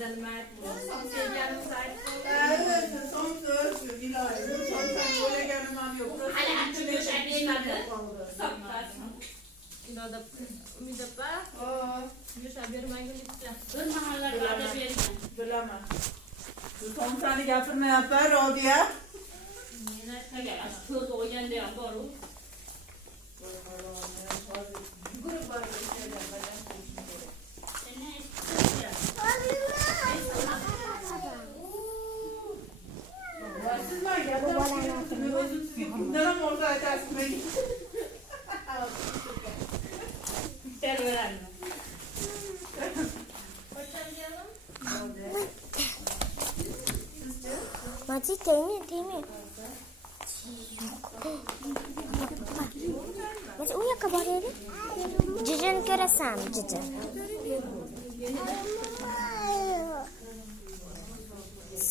sizden mert olsun. Sevgileriniz ait olsun. Evet, son söz ilahi. Son sen böyle gelmem yok. Hala açılıyor şey Saklasın. İnoda ümit apa? Yuşa bir maygun istiyor. Dur mahallar ada bir Bilemem. Son seni getirme yapar o diye. Yine kaya kız o yende yaparu. Grup var şeyler var. Siz var ya. Neden orada açarsın beni? Gel öğrenme. Hocam canım. Maci değil mi? Maci uya kabar yeri. Cicin göresem cicin.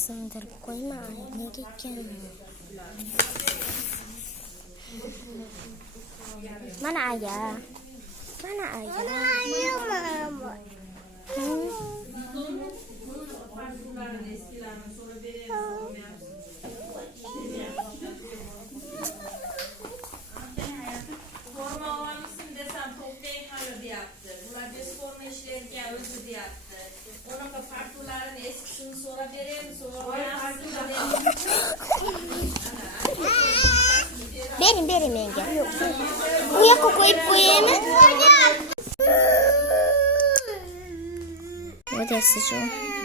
Sındırıp koyma ne diyeceğim. Mana ayah? Mana ayah mama. Forma olan mısın desem toplayın hala diye yaptı. Bunlar biz forma işlerken özür diye yaptı. Onun da farklıların eskisini sonra vereyim sonra yapsın da Benim yenge. Uya koyup koyayım. O da sıcak.